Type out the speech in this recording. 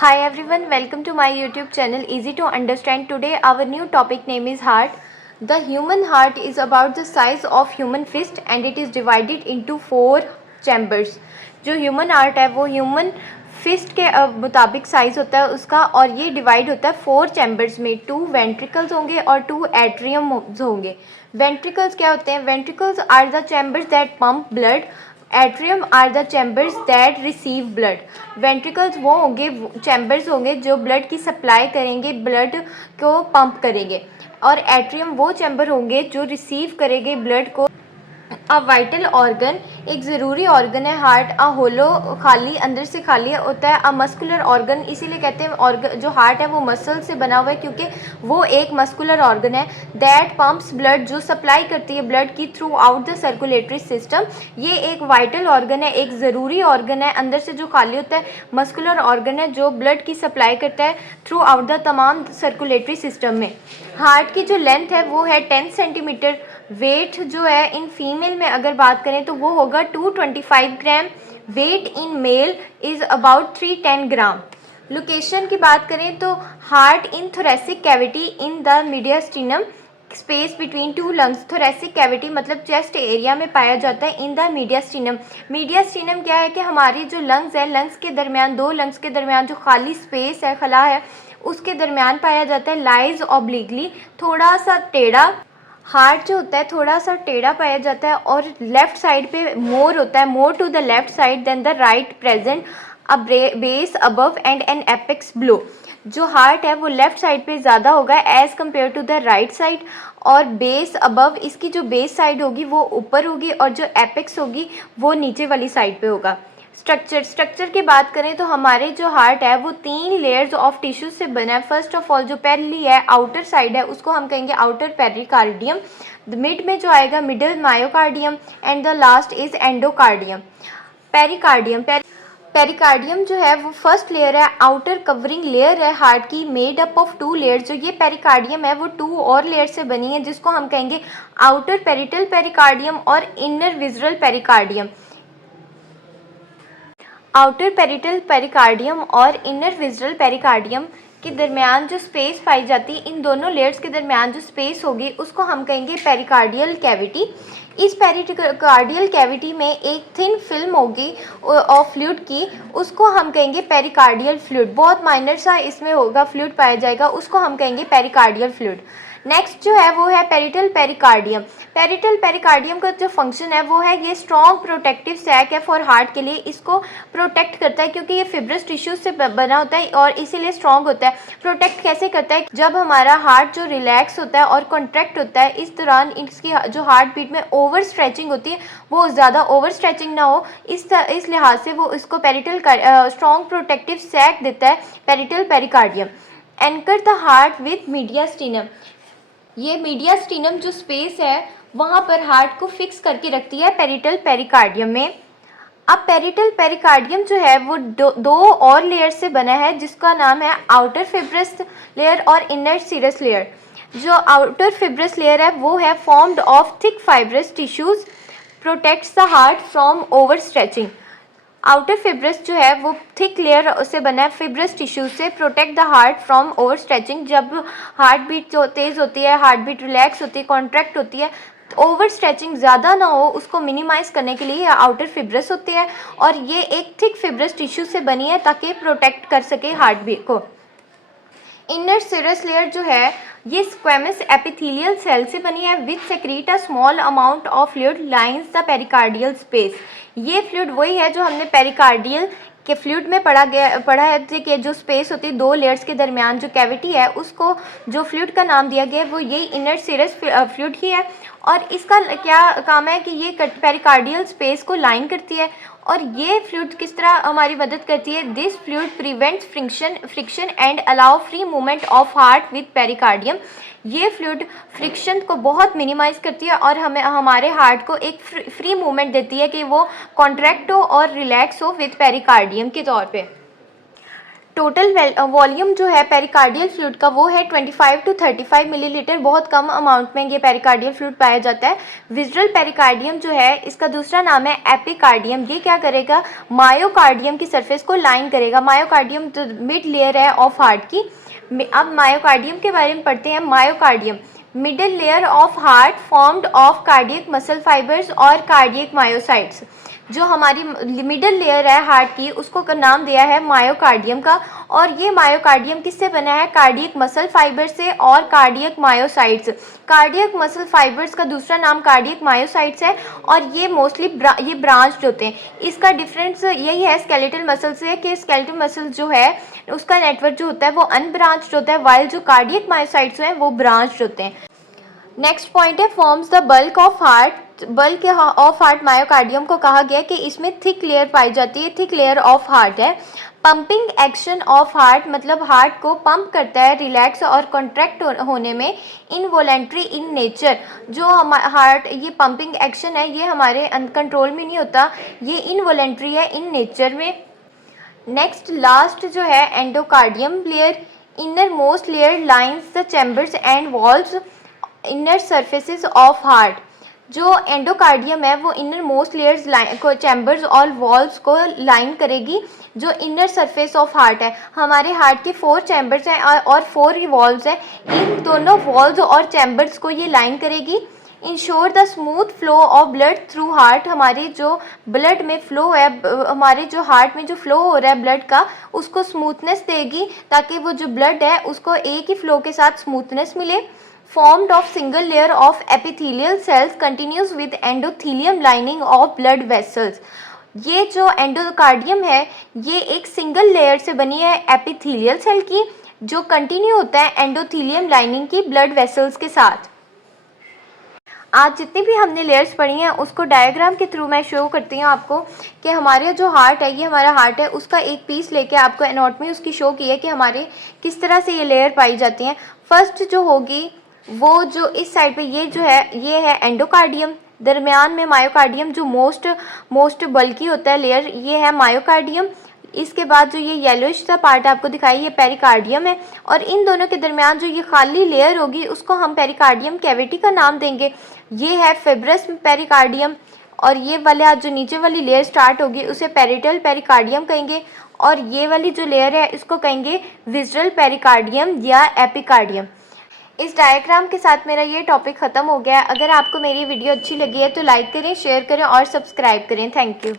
Hi everyone, welcome to my YouTube channel Easy to Understand. Today our new topic name is heart. The human heart is about the size of human fist and it is divided into 4 chambers. जो human heart है वो human fist के मुताबिक size होता है उसका, और ये डिवाइड होता है 4 चैम्बर्स में। 2 वेंट्रिकल्स होंगे और 2 एट्रियम्स होंगे। वेंट्रिकल्स क्या होते हैं? Ventricles are the chambers that pump blood. Atrium are the chambers that receive blood. Ventricles वो होंगे, चैम्बर्स होंगे जो ब्लड की सप्लाई करेंगे, ब्लड को पंप करेंगे, और एट्रियम वो चैम्बर होंगे जो रिसीव करेंगे ब्लड को। अ वाइटल ऑर्गन, एक ज़रूरी ऑर्गन है हार्ट। अ होलो, खाली, अंदर से खाली होता है। अ मस्कुलर ऑर्गन, इसीलिए कहते हैं ऑर्गन जो हार्ट है वो मसल से बना हुआ है क्योंकि वो एक मस्कुलर ऑर्गन है। दैट पम्प्स ब्लड, जो सप्लाई करती है ब्लड की through out the circulatory system. ये एक वाइटल ऑर्गन है, एक ज़रूरी ऑर्गन है। अंदर से जो खाली होता है मस्कुलर ऑर्गन है जो ब्लड की सप्लाई करता है थ्रू आउट द तमाम सर्कुलेटरी सिस्टम में। हार्ट की जो लेंथ है वो है 10 सेंटीमीटर। वेट जो है इन फीमेल में अगर बात करें तो वो होगा 225 gram. Weight in male is about 310 gram. Location की बात करें तो heart in thoracic cavity in the mediastinum, space between 2 lungs. Thoracic cavity मतलब चेस्ट एरिया में पाया जाता है। इन द मीडियास्टिनम, मीडियास्टिनम क्या है कि हमारी जो लंग्स है, लंग्स के दरमियान, 2 लंग्स के दरमियान जो खाली स्पेस है, खला है, उसके दरमियान पाया जाता है। लाइज ऑब्लिकली, थोड़ा सा टेढ़ा। हार्ट जो होता है थोड़ा सा टेढ़ा पाया जाता है और लेफ़्ट साइड पे मोर होता है, more to the left side then the right, present a base above and an apex below. जो हार्ट है वो लेफ़्ट साइड पे ज़्यादा होगा as compare to the right side, और बेस अबव, इसकी जो बेस साइड होगी वो ऊपर होगी और जो एपेक्स होगी वो नीचे वाली साइड पे होगा। स्ट्रक्चर की बात करें तो हमारे जो हार्ट है वो 3 लेयर्स ऑफ टिश्यूज से बना है। फर्स्ट ऑफ ऑल जो पहली है आउटर साइड है उसको हम कहेंगे आउटर पेरिकार्डियम। मिड में जो आएगा middle myocardium and the last is endocardium. Pericardium, pericardium जो है वो फर्स्ट लेयर है, आउटर कवरिंग लेयर है हार्ट की, मेड अप ऑफ 2 लेयर्स। जो ये पेरिकार्डियम है वो 2 और लेयर से बनी है जिसको हम कहेंगे आउटर पेरिटल पेरिकार्डियम और inner visceral pericardium. Outer parietal pericardium और इनर विजरल पेरिकार्डियम के दरमियान जो स्पेस पाई जाती है, इन दोनों लेयर्स के दरमियान जो स्पेस होगी उसको हम कहेंगे पेरिकार्डियल कैविटी। इस पेरिकार्डियल कैविटी में एक थिन फिल्म होगी ऑफ फ्लूइड की, उसको हम कहेंगे पेरिकार्डियल फ्लूइड। बहुत माइनर सा इसमें होगा, फ्लूइड पाया जाएगा, उसको हम कहेंगे पेरिकार्डियल फ्लूइड। नेक्स्ट जो है वो है पेरिटल पेरिकार्डियम। पेरिटल पेरिकार्डियम का जो फंक्शन है वो है ये स्ट्रॉन्ग प्रोटेक्टिव सैक है फॉर हार्ट के लिए। इसको प्रोटेक्ट करता है क्योंकि ये फिब्रस टिश्यूज से बना होता है और इसीलिए स्ट्रॉन्ग होता है। प्रोटेक्ट कैसे करता है? जब हमारा हार्ट जो रिलैक्स होता है और कॉन्ट्रैक्ट होता है, इस दौरान इसकी जो हार्ट बीट में ओवर स्ट्रेचिंग होती है वो ज़्यादा ओवर स्ट्रेचिंग ना हो, इस लिहाज से वो इसको पेरिटल स्ट्रॉन्ग प्रोटेक्टिव सैक देता है parietal pericardium. Anchor the heart with mediastinum, ये मीडियास्टिनम जो स्पेस है वहाँ पर हार्ट को फिक्स करके रखती है पेरिटल पेरिकार्डियम में। अब पेरिटल पेरिकार्डियम जो है वो दो और लेयर से बना है जिसका नाम है आउटर फिब्रस लेयर और इनर सीरस लेयर। जो आउटर फिब्रस लेयर है वो है formed of thick fibrous tissues, protects the heart from over stretching. Outer fibrous जो है वो थिक लेयर से बना है फिब्रस टिश्यू से, protect the heart from over stretching. जब हार्ट बीट जो तेज़ होती है, हार्ट बीट रिलैक्स होती है, कॉन्ट्रैक्ट होती है, ओवर स्ट्रेचिंग ज़्यादा ना हो उसको मिनिमाइज़ करने के लिए आउटर फिब्रस होती है, और ये एक थिक फिब्रस टिश्यू से बनी है ताकि प्रोटेक्ट कर सके हार्ट बीट को। इनर सीरस लेयर जो है ये स्क्वेमस एपिथेलियल सेल से बनी है with secrete a small amount of fluid lines the pericardial space. ये फ्लूइड वही है जो हमने पेरिकार्डियल के फ्लूइड में पढ़ा है कि जो स्पेस होती है 2 लेयर्स के दरमियान जो कैविटी है उसको जो फ्लूइड का नाम दिया गया है वो यही इनर सीरस फ्लूइड ही है। और इसका क्या काम है कि ये पेरिकार्डियल स्पेस को लाइन करती है। और ये फ्लूइड किस तरह हमारी मदद करती है? This fluid prevents friction and allow free movement of heart with pericardium. ये फ्लूइड फ्रिक्शन को बहुत मिनिमाइज करती है और हमें हमारे हार्ट को एक फ्री मूवमेंट देती है कि वो कॉन्ट्रैक्ट हो और रिलैक्स हो विद पेरिकार्डियम के तौर पे। टोटल वॉल्यूम जो है पेरिकार्डियल फ्लूइड का वो है 25 to 35 मिलीलीटर। बहुत कम अमाउंट में ये पेरिकार्डियल फ्लूइड पाया जाता है। विज़ुअल पेरिकार्डियम जो है इसका दूसरा नाम है एपिकार्डियम। ये क्या करेगा, मायोकार्डियम की सरफेस को लाइन करेगा। मायोकार्डियम तो मिड लेयर है ऑफ हार्ट की। अब मायोकार्डियम के बारे में पढ़ते हैं। Myocardium middle layer of heart formed of cardiac muscle fibres और कार्डियक मायोसाइट्स। जो हमारी मिडल लेयर है हार्ट की उसको का नाम दिया है मायोकार्डियम का। और ये मायोकार्डियम किससे बना है, कार्डियक मसल फाइबर से और cardiac myocytes. Cardiac muscle fibres का दूसरा नाम कार्डियक मायोसाइट्स है और ये मोस्टली ये ब्रांच्ड होते हैं। इसका डिफरेंस यही है स्केलेटल मसल से कि स्केलेटल मसल जो है उसका नेटवर्क जो होता है वो अनब्रांच्ड होता है, वाइल जो कार्डियक मायोसाइट्स हैं वो ब्रांच्ड होते हैं। नेक्स्ट पॉइंट है forms the bulk of heart. Bulk of heart myocardium को कहा गया कि इसमें थिक लेयर पाई जाती है, थिक लेयर ऑफ हार्ट है। पंपिंग एक्शन ऑफ हार्ट मतलब हार्ट को पंप करता है रिलैक्स और कॉन्ट्रैक्ट होने में। इनवॉलेंट्री इन नेचर, जो हार्ट ये पंपिंग एक्शन है ये हमारे कंट्रोल में नहीं होता, ये इनवॉलेंट्री है इन नेचर में। नेक्स्ट लास्ट जो है endocardium layer. Inner most layer lines the chambers and valves inner surfaces of heart. जो एंडोकार्डियम है वो इनर मोस्ट लेयर्स को चैम्बर्स और वॉल्व्स को लाइन करेगी। जो इनर सरफेस ऑफ हार्ट है, हमारे हार्ट के 4 चैम्बर्स हैं और 4 वॉल्व्स हैं, इन दोनों वॉल्व्स और चैम्बर्स को ये लाइन करेगी। Ensure the smooth flow of blood through heart. हमारे जो ब्लड में फ्लो है, हमारे जो हार्ट में जो फ्लो हो रहा है ब्लड का, उसको स्मूथनेस देगी ताकि वो जो ब्लड है उसको एक ही फ्लो के साथ स्मूथनेस मिले। Formed of single layer of epithelial cells continues with endothelium lining of blood vessels। ये जो एंडोकार्डियम है ये एक सिंगल लेयर से बनी है एपिथेलियल सेल की, जो कंटिन्यू होता है एंडोथीलियम लाइनिंग की ब्लड वेसल्स के साथ। आज जितनी भी हमने लेयर्स पढ़ी हैं उसको डायग्राम के थ्रू मैं शो करती हूँ आपको कि हमारे जो हार्ट है ये हमारा हार्ट है, उसका एक पीस लेके आपको एनाटॉमी उसकी शो की है कि हमारे किस तरह से ये लेयर पाई जाती हैं। फर्स्ट जो होगी वो जो इस साइड पे ये जो है ये है एंडोकार्डियम, दरमियान में मायोकार्डियम जो मोस्ट बल्की होता है लेयर, ये है मायोकार्डियम। इसके बाद जो ये येलोइश सा पार्ट आपको दिखाई ये पेरिकार्डियम है और इन दोनों के दरमियान जो ये खाली लेयर होगी उसको हम पेरिकार्डियम कैविटी का नाम देंगे। ये है फिब्रस पेरिकार्डियम और ये वाला जो नीचे वाली लेयर स्टार्ट होगी उसे पेरिटल पेरिकार्डियम कहेंगे और ये वाली जो लेयर है इसको कहेंगे विज़ुअल पेरिकार्डियम या एपिकार्डियम। इस डायग्राम के साथ मेरा ये टॉपिक ख़त्म हो गया है। अगर आपको मेरी वीडियो अच्छी लगी है तो लाइक करें, शेयर करें और सब्सक्राइब करें। Thank you.